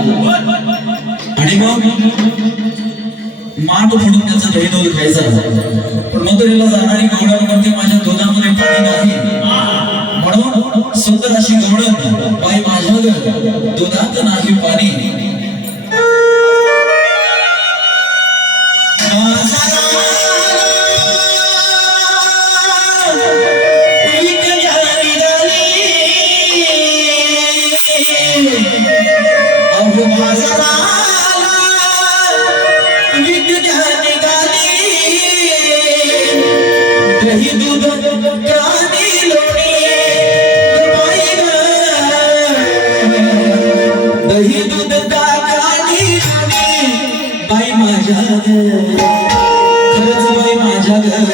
आणि मग माठ फोडून त्याचा दही दूध खायचा. पण जाणारी गवळण म्हणते माझ्या दुधामध्ये पाणी नाही. म्हणून सुंदर अशी गवळण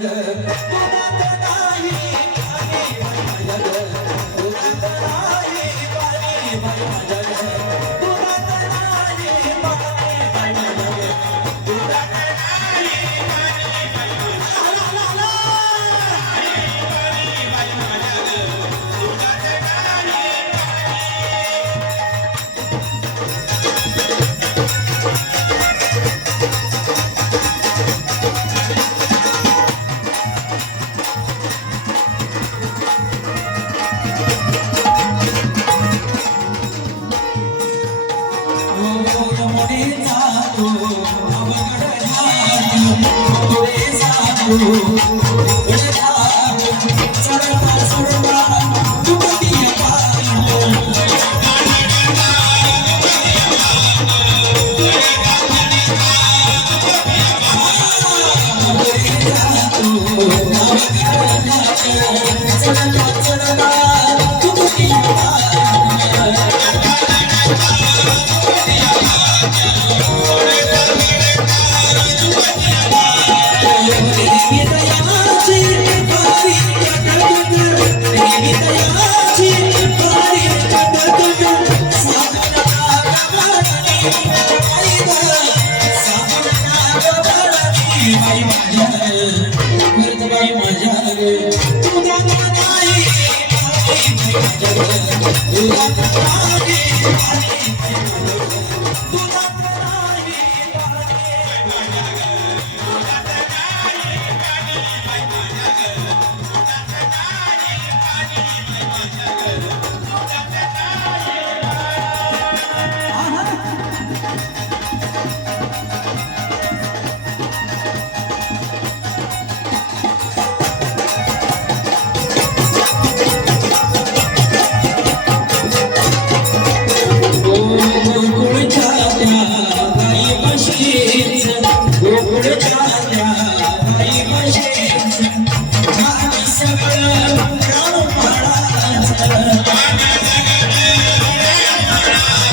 Yeah. जातो Thank you.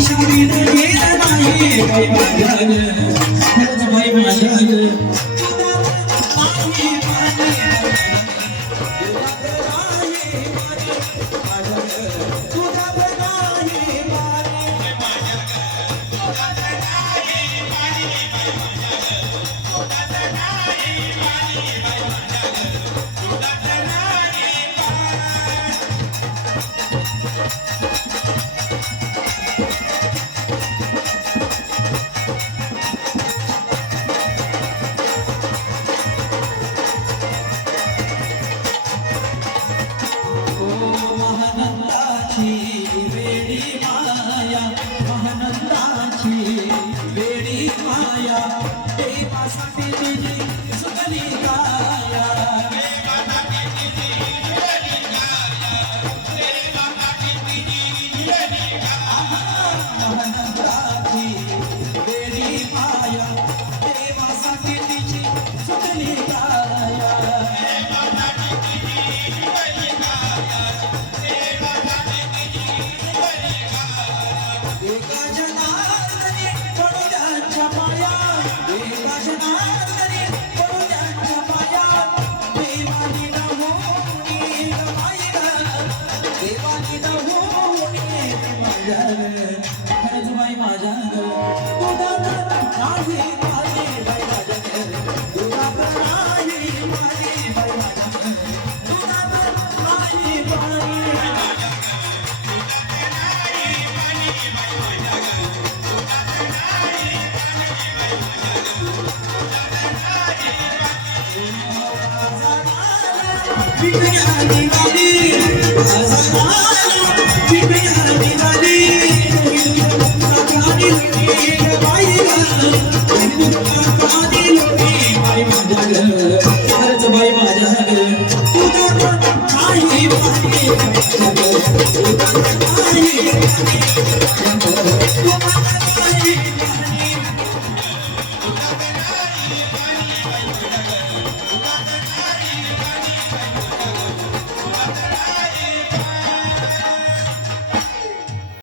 शरीर येत नाही काय माझ्या काय माझ्या Yeah. Keep it